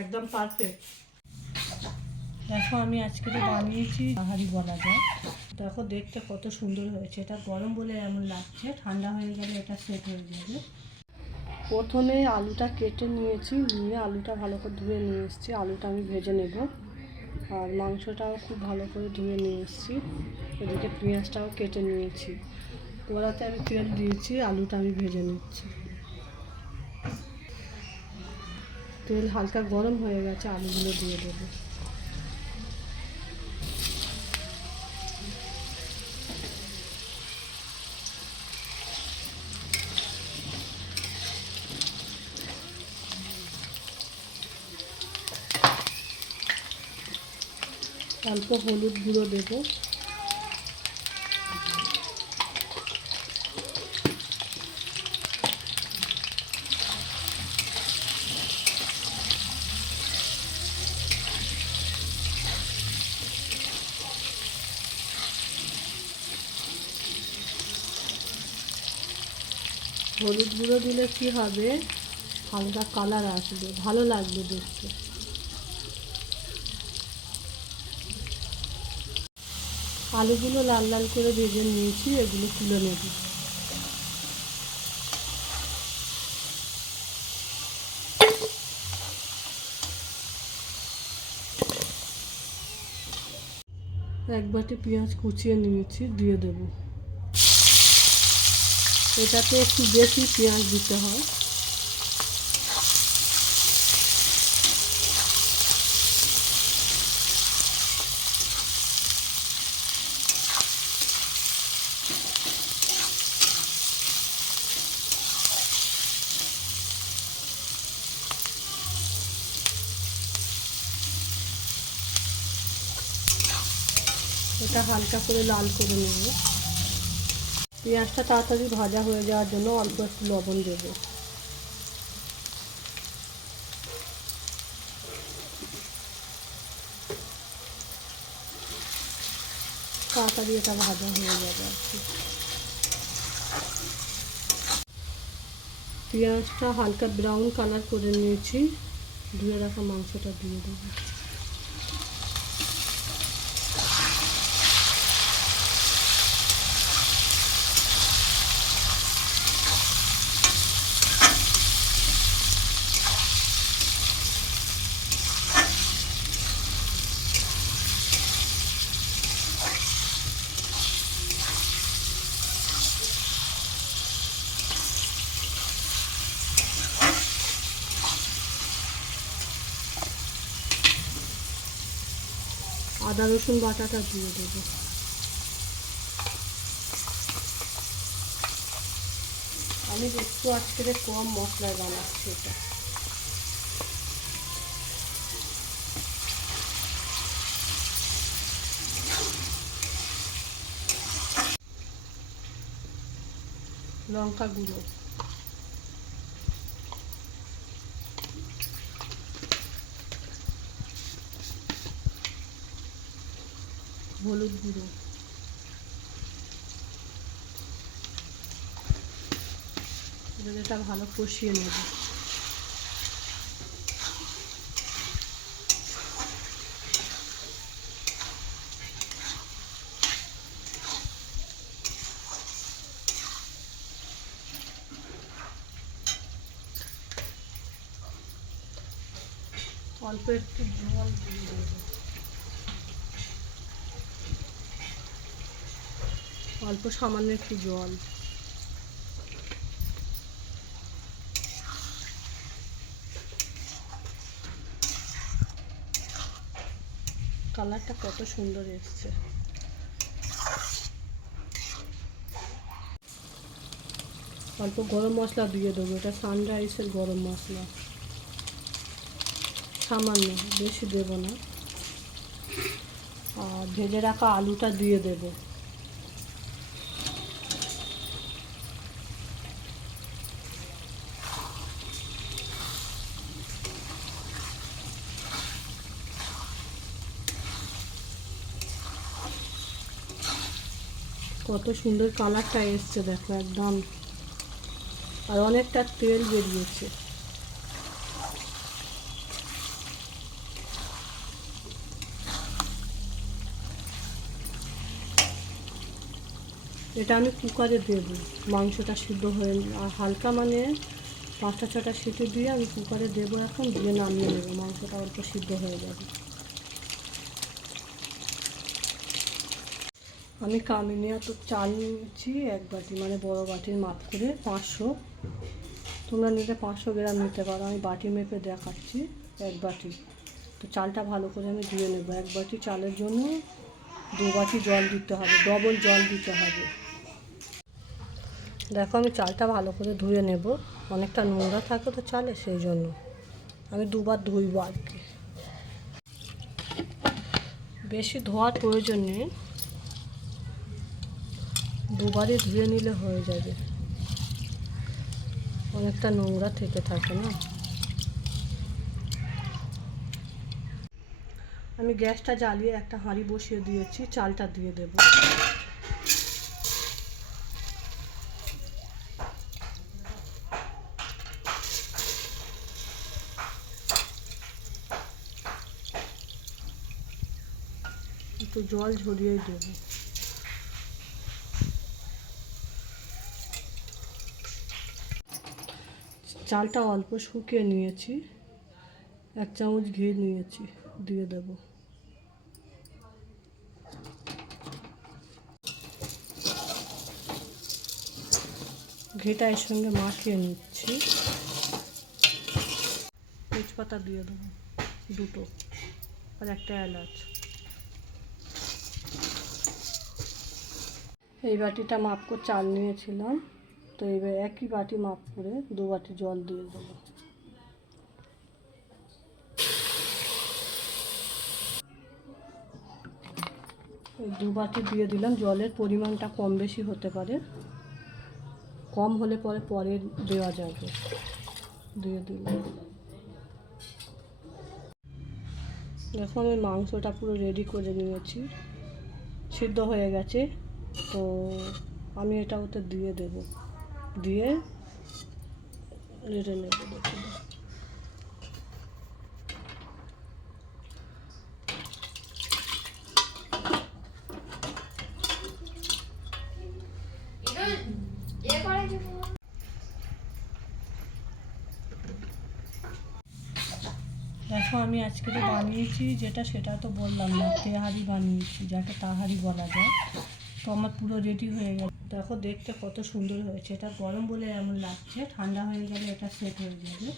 একদম পারফেক্ট। দেখো আমি আজকে তো বানিয়েছি হাঁড়ি বলা যায়। দেখো দেখতে কত সুন্দর হয়েছে। এটা গরম বলে এমন লাগছে, ঠান্ডা হয়ে গেলে এটা সেট হয়ে যাবে। প্রথমে আলুটা কেটে নিয়েছি, নিয়ে আলুটা ভালো করে ধুয়ে নিয়ে এসেছি। আলুটা আমি ভেজে নেব। আর মাংসটাও খুব ভালো করে ধুয়ে নিয়ে এসেছি। এদিকে পেঁয়াজটাও কেটে নিয়েছি। কড়াতে আমি তেল দিয়েছি, আলুটা আমি ভেজে নিচ্ছি। তেল হালকা গরম হয়ে গেছে, আলুগুলো দিয়ে দেবো। অল্প হলুদ গুঁড়ো দেবো। হলুদ গুঁড়ো দিলে কি হবে, হালকা কালার আসবে, ভালো লাগবে দেখতে। আলুগুলো লাল লাল করে ভেজে নিয়েছি, এগুলো তুলে নেব। এক বাটি পেঁয়াজ কুচিয়ে নিয়েছি, দিয়ে দেব। এটাতে একটু বেশি পেঁয়াজ দিতে হয়। এটা হালকা করে লাল করে নেব। পেঁয়াজটা তাড়াতাড়ি ভাজা হয়ে যাওয়ার জন্য অল্প একটু লবণ দেব। তাড়াতাড়ি এটা ভাজা হয়ে যাবে আর কি। পেঁয়াজটা হালকা ব্রাউন কালার করে নিয়েছি, ধুয়ে রাখা মাংসটা দিয়ে দেবো। আদা রসুন বাটাটা দিয়ে দেবো। আমি একটু আজকে কম মশলায় বানাচ্ছি এটা। লঙ্কা গুঁড়ো, হলুদ গুঁড়ো, এটা ভালো কষিয়ে নেব। অল্প একটু জল দিয়ে দেব। অল্প সামান্য একটু জল। কালারটা কত সুন্দর এসছে। অল্প গরম মশলা দিয়ে দেবো, এটা সানরাইসের গরম মশলা, সামান্য, বেশি দেব না। আর ভেজে রাখা আলুটা দিয়ে দেব। কত সুন্দর কালারটা এসছে দেখো একদম, আর অনেকটা তেল বেরিয়েছে। এটা আমি কুকারে দেবো, মাংসটা সিদ্ধ হয়ে আর হালকা মানে 5-6টা সিটি দিয়ে আমি কুকারে দেবো এখন, দিয়ে নামিয়ে নেবো, মাংসটা অল্প সিদ্ধ হয়ে যাবে। আমি কামিনিয়া তো চাল নিয়েছি 1 বাটি, মানে বড় বাটির মাপ করে 500, তোমরা নিলে 500 গ্রাম নিতে পারো, আমি বাটি মেপে দেখাচ্ছি 1 বাটি। তো চালটা ভালো করে আমি ধুয়ে নেবো, 1 বাটি চালের জন্য 2 বাটি জল দিতে হবে, ডবল জল দিতে হবে। দেখো আমি চালটা ভালো করে ধুয়ে নেব, অনেকটা নোংরা থাকে তো চালে, সেই জন্য আমি 2 বার ধুইব আর কি, বেশি ধোয়ার প্রয়োজন নেই, 2 বারই ধুয়ে নিলে হয়ে যাবে, অনেকটা নোংরা থেকে থাকে না। আমি গ্যাসটা জ্বালিয়ে একটা হাঁড়ি বসিয়ে দিয়েছি, চালটা দিয়ে দেব। একটু জল ঝরিয়ে দেব। চালটা অল্প শুকিয়ে নিয়েছি, 1 চামচ ঘি নিয়েছি, দিয়ে দেব। ঘিটা এর সঙ্গে মাখিয়ে নিচ্ছি, তেজপাতা দিয়ে দেবো 2টো, আর 1টা এলাচ। এই বাটিটা মাপ করে চাল নিয়েছিলাম, তো এবার একই বাটি মাপ করে 2 বাটি জল দিয়ে দেবো। এই 2 বাটি দিয়ে দিলাম, জলের পরিমাণটা কম বেশি হতে পারে, কম হলে পরে দেওয়া যাবে, দিয়ে দিলাম। দেখো আমি মাংসটা পুরো রেডি করে নিয়েছি, সিদ্ধ হয়ে গেছে, তো আমি এটা ওতে দিয়ে দেব, দিয়ে নেড়ে নেব। দেখো দেখো আমি আজকে তো বানিয়েছি যেটা, সেটা তো বললাম না, তেহারি বানিয়েছি, যাকে তাহারি বলা যায়। তো আমার পুরো রেডি হয়ে গেছে, দেখো দেখতে কত সুন্দর হয়েছে। এটা গরম বলে এমন লাগছে, ঠান্ডা হয়ে গেলে এটা সেট হয়ে যাবে।